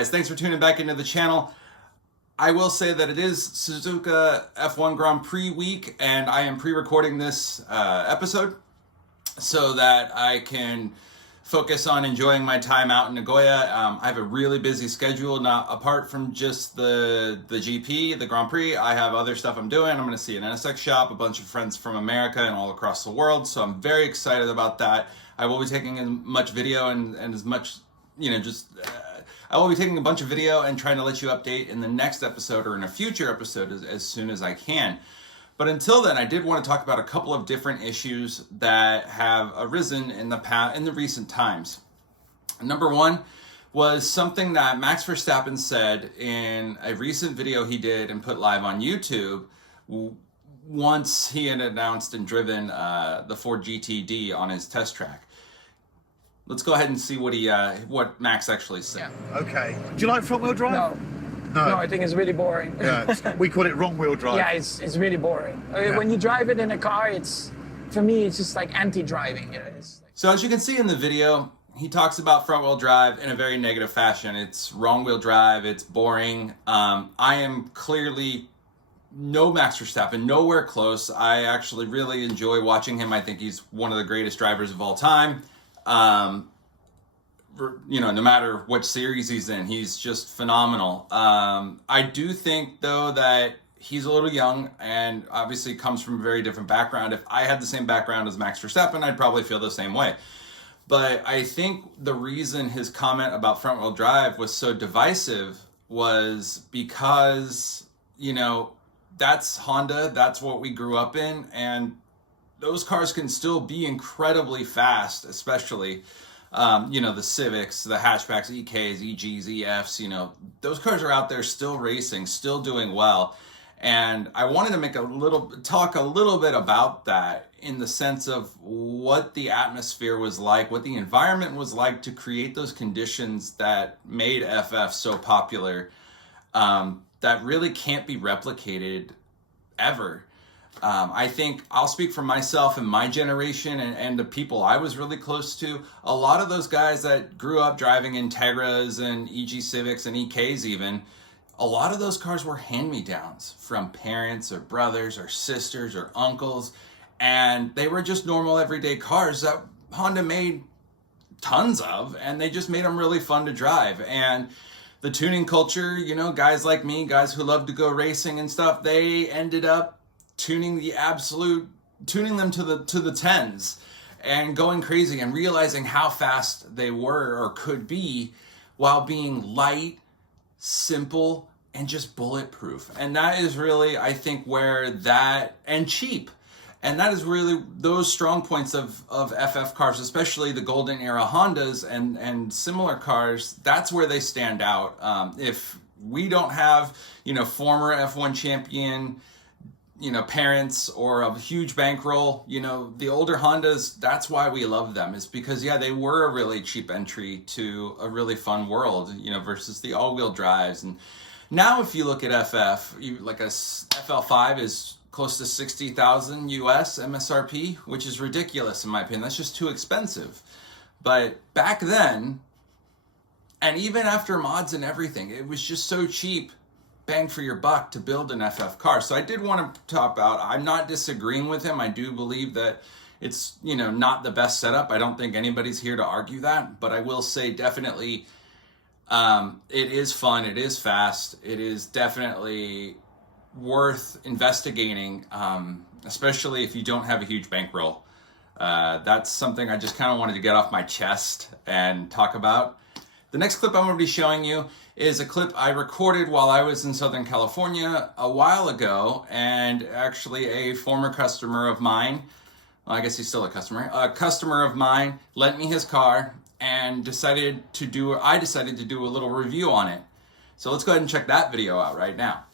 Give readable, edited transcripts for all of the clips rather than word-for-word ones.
guys, thanks for tuning back into the channel. I will say that it is Suzuka F1 Grand Prix week, and I am pre-recording this episode so that I can focus on enjoying my time out in Nagoya. I have a really busy schedule. Now, apart from just the GP, the Grand Prix, I have other stuff I'm doing. I'm going to see an NSX shop, a bunch of friends from America and all across the world, so I'm very excited about that. I will be taking as much video and as much, I will be taking a bunch of video and trying to let you update in the next episode or in a future episode as soon as I can. But until then, I did want to talk about a couple of different issues that have arisen in the recent times. Number one was something that Max Verstappen said in a recent video he did and put live on YouTube once he had announced and driven the Ford GTD on his test track. Let's go ahead and see what Max actually said. Yeah. Okay. Do you like front-wheel drive? No, I think it's really boring. Yeah, we call it wrong-wheel drive. Yeah, it's really boring. Yeah. When you drive it in a car, for me, it's just like anti-driving. So as you can see in the video, he talks about front-wheel drive in a very negative fashion. It's wrong-wheel drive, it's boring. I am clearly no Max Verstappen, nowhere close. I actually really enjoy watching him. I think he's one of the greatest drivers of all time. No matter what series he's in, he's just phenomenal. I do think, though, that he's a little young and obviously comes from a very different background. If I had the same background as Max Verstappen, I'd probably feel the same way. But I think the reason his comment about front-wheel drive was so divisive was because, that's Honda, that's what we grew up in, and those cars can still be incredibly fast, especially, the Civics, the hatchbacks, EKs, EGs, EFs, those cars are out there still racing, still doing well. And I wanted to talk a little bit about that in the sense of what the atmosphere was like, what the environment was like to create those conditions that made FF so popular, that really can't be replicated ever. I think I'll speak for myself and my generation and the people I was really close to. A lot of those guys that grew up driving Integras and EG Civics and EKs even, a lot of those cars were hand-me-downs from parents or brothers or sisters or uncles, and they were just normal everyday cars that Honda made tons of, and they just made them really fun to drive. And the tuning culture, guys like me, guys who love to go racing and stuff, they ended up tuning them to the tens and going crazy and realizing how fast they were or could be while being light, simple, and just bulletproof. And that is really, I think, and cheap. And that is really those strong points of FF cars, especially the golden era Hondas and similar cars. That's where they stand out. If we don't have, former F1 champion, parents or a huge bankroll, the older Hondas, that's why we love them, is because, they were a really cheap entry to a really fun world, versus the all-wheel drives. And now if you look at FF, like a FL5 is close to 60,000 US MSRP, which is ridiculous in my opinion. That's just too expensive. But back then, and even after mods and everything, it was just so cheap, bang for your buck, to build an FF car. So I did want to talk about, I'm not disagreeing with him. I do believe that it's, not the best setup. I don't think anybody's here to argue that, but I will say definitely it is fun, it is fast, it is definitely worth investigating, especially if you don't have a huge bankroll. That's something I just kind of wanted to get off my chest and talk about. The next clip I'm going to be showing you is a clip I recorded while I was in Southern California a while ago, and actually a former customer of mine, well, I guess he's still a customer of mine lent me his car and I decided to do a little review on it. So let's go ahead and check that video out right now.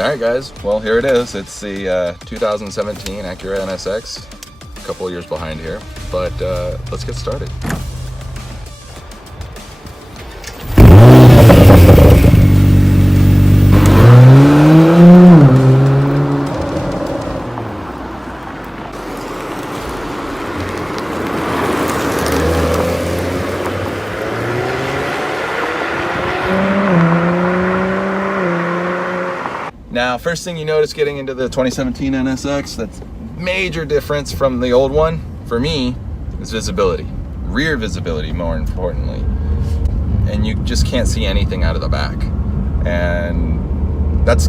All right, guys. Well, here it is. It's the 2017 Acura NSX. A couple of years behind here, but let's get started. Now, first thing you notice getting into the 2017 NSX, that's major difference from the old one, for me, is visibility. Rear visibility, more importantly. And you just can't see anything out of the back. And that's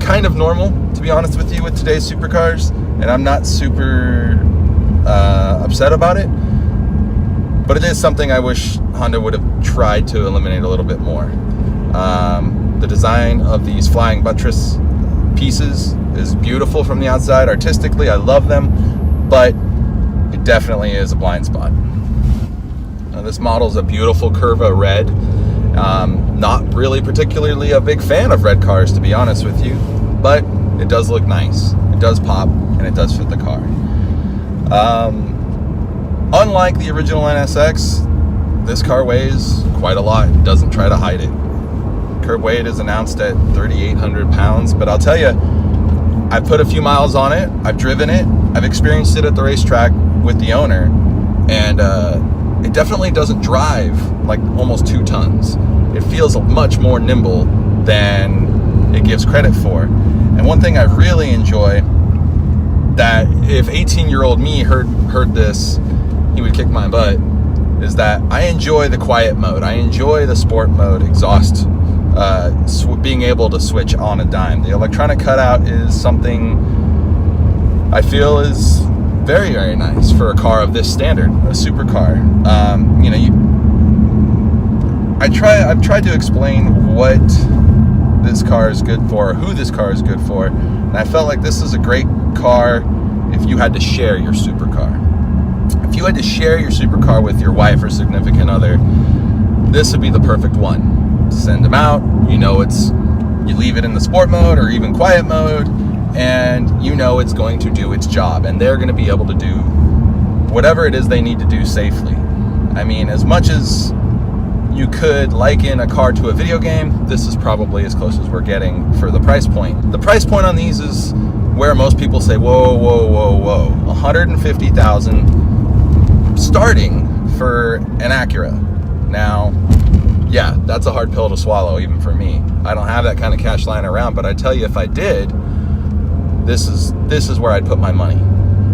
kind of normal, to be honest with you, with today's supercars. And I'm not super upset about it. But it is something I wish Honda would have tried to eliminate a little bit more. The design of these flying buttress pieces is beautiful from the outside. Artistically, I love them, but it definitely is a blind spot. Now, this model is a beautiful Curva red. Not really particularly a big fan of red cars, to be honest with you, but it does look nice. It does pop, and it does fit the car. Unlike the original NSX, this car weighs quite a lot. It doesn't try to hide it. Curb weight is announced at 3,800 pounds, but I'll tell you, I've put a few miles on it, I've driven it, I've experienced it at the racetrack with the owner, and it definitely doesn't drive like almost 2 tons. It feels much more nimble than it gives credit for. And one thing I really enjoy, that if 18-year-old me heard this, he would kick my butt, is that I enjoy the quiet mode. I enjoy the sport mode exhaust, being able to switch on a dime. The electronic cutout is something I feel is very, very nice for a car of this standard, a supercar. I've tried to explain what this car is good for, who this car is good for, and I felt like this is a great car if you had to share your supercar. If you had to share your supercar with your wife or significant other, this would be the perfect one. Send them out, you leave it in the sport mode or even quiet mode, and it's going to do its job, and they're going to be able to do whatever it is they need to do safely. I mean, as much as you could liken a car to a video game, this is probably as close as we're getting for the price point. The price point on these is where most people say, whoa, 150,000 starting for an Acura. Now, yeah, that's a hard pill to swallow even for me. I don't have that kind of cash lying around, but I tell you, if I did, this is where I'd put my money.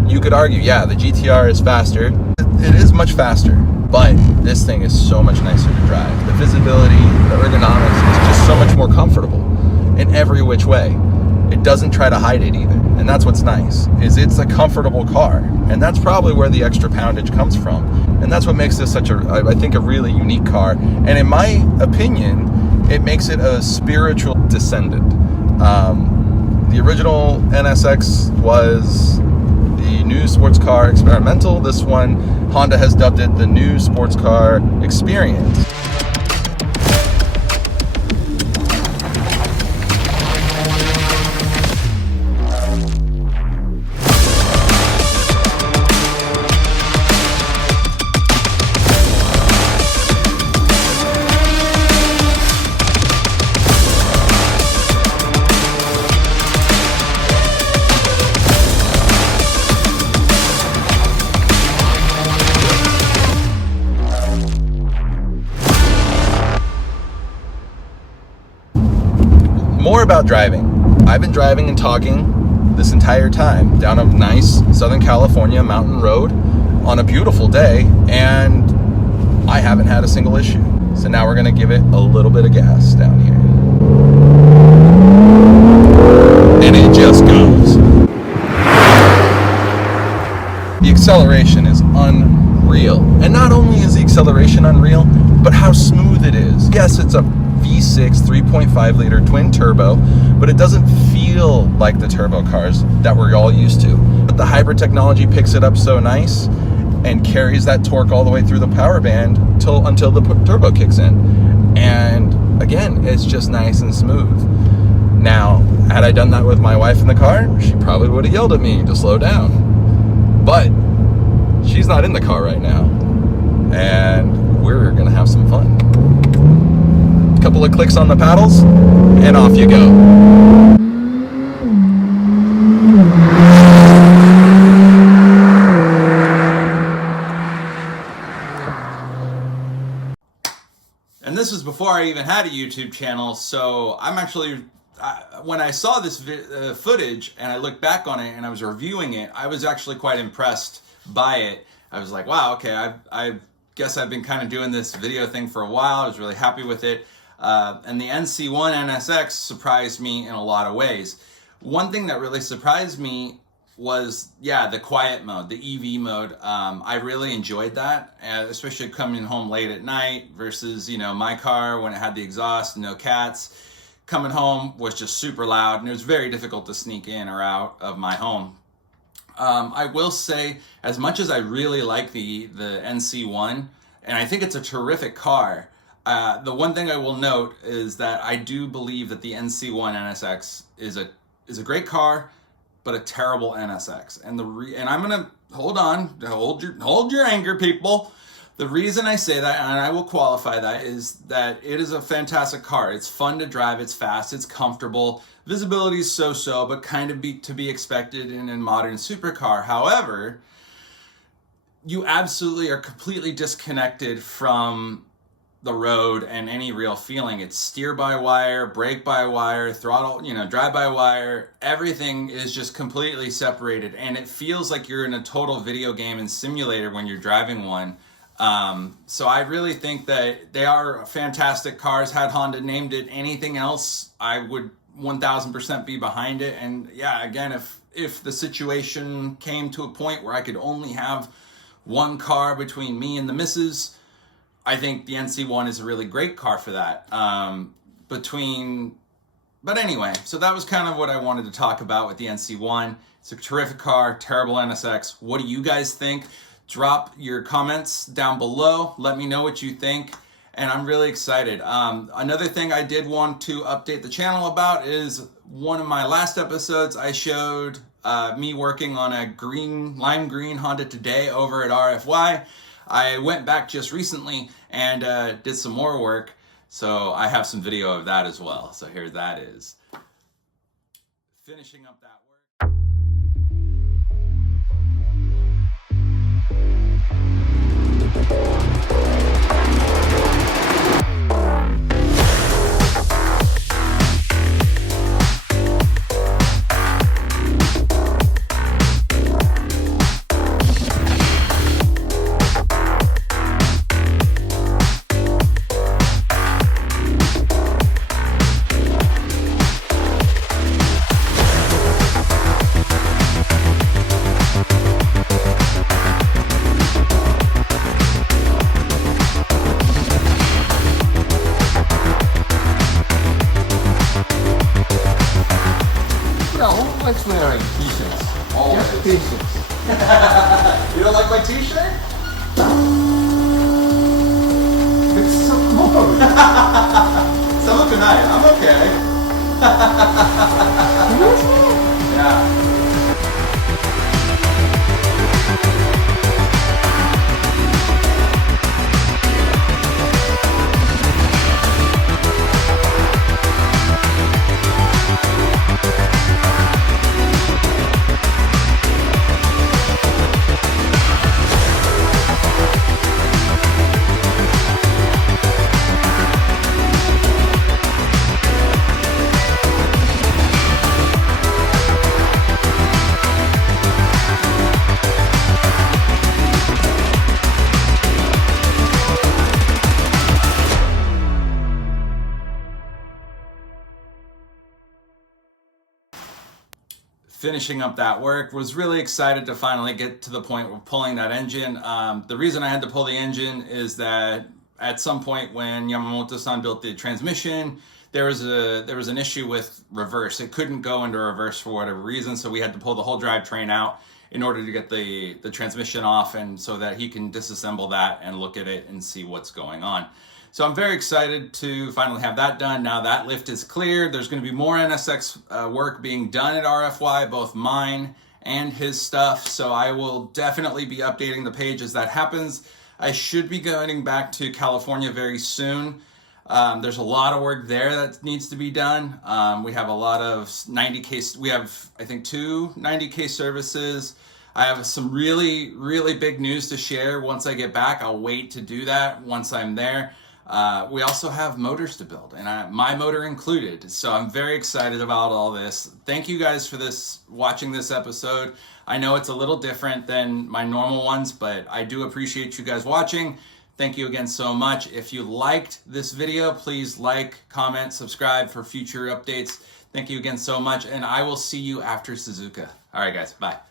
You could argue, yeah, the GTR is faster. It is much faster, but this thing is so much nicer to drive. The visibility, the ergonomics is just so much more comfortable in every which way. It doesn't try to hide it either, and that's what's nice, is it's a comfortable car, and that's probably where the extra poundage comes from, and that's what makes this such I think, a really unique car, and in my opinion, it makes it a spiritual descendant. The original NSX was the new sports car experimental. This one, Honda has dubbed it the new sports car experience. More about driving. I've been driving and talking this entire time down a nice Southern California mountain road on a beautiful day, and I haven't had a single issue. So now we're gonna give it a little bit of gas down here. And it just goes. The acceleration is unreal. And not only is the acceleration unreal, but how smooth it is. Yes, it's a V6 3.5 liter twin turbo, but it doesn't feel like the turbo cars that we're all used to. But the hybrid technology picks it up so nice and carries that torque all the way through the power band until the turbo kicks in. And again, it's just nice and smooth. Now, had I done that with my wife in the car, she probably would have yelled at me to slow down. But she's not in the car right now, and we're gonna have some fun. A couple of clicks on the paddles, and off you go. And this was before I even had a YouTube channel, so I'm actually, when I saw this footage and I looked back on it and I was reviewing it, I was actually quite impressed by it. I was like, wow, okay, I guess I've been kind of doing this video thing for a while. I was really happy with it. And the NC1 NSX surprised me in a lot of ways. One thing that really surprised me was, yeah, the quiet mode, the EV mode. I really enjoyed that, especially coming home late at night versus, you know, my car when it had the exhaust, no cats. Coming home was just super loud, and it was very difficult to sneak in or out of my home. I will say, as much as I really like the NC1, and I think it's a terrific car, the one thing I will note is that I do believe that the NC1 NSX is a great car, but a terrible NSX. And and I'm gonna hold your anger, people. The reason I say that, and I will qualify that, is that it is a fantastic car. It's fun to drive, it's fast, it's comfortable. Visibility is so-so, but kind of to be expected in a modern supercar. However, you absolutely are completely disconnected from the road and any real feeling. It's steer by wire, brake by wire, throttle, you know, drive by wire. Everything is just completely separated, and it feels like you're in a total video game and simulator when you're driving one. So I really think that they are fantastic cars. Had Honda named it anything else, I would 1000% be behind it. And yeah, again, if the situation came to a point where I could only have one car between me and the missus, I think the NC1 is a really great car for that. But anyway, so that was kind of what I wanted to talk about with the NC1. It's a terrific car, terrible NSX. What do you guys think? Drop your comments down below. Let me know what you think. And I'm really excited. Another thing I did want to update the channel about is one of my last episodes, I showed me working on a lime green Honda Today over at RFY. I went back just recently and did some more work, so I have some video of that as well. So here that is. Finishing up that work. Likes wearing t-shirts. Always. Just t-shirts. You don't like my t-shirt? It's so cold. Some tonight. I'm okay. Yeah. Finishing up that work, was really excited to finally get to the point of pulling that engine. The reason I had to pull the engine is that at some point when Yamamoto-san built the transmission, there was an issue with reverse. It couldn't go into reverse for whatever reason, so we had to pull the whole drivetrain out in order to get the transmission off, and so that he can disassemble that and look at it and see what's going on. So I'm very excited to finally have that done. Now that lift is cleared. There's going to be more NSX work being done at RFY, both mine and his stuff. So I will definitely be updating the page as that happens. I should be going back to California very soon. There's a lot of work there that needs to be done. We have a lot of 90K, we have, I think, 2 90K services. I have some really, really big news to share once I get back. I'll wait to do that once I'm there. We also have motors to build, and my motor included. So I'm very excited about all this. Thank you guys for watching this episode. I know it's a little different than my normal ones, but I do appreciate you guys watching. Thank you again so much. If you liked this video, please like, comment, subscribe for future updates. Thank you again so much, and I will see you after Suzuka. All right, guys, bye.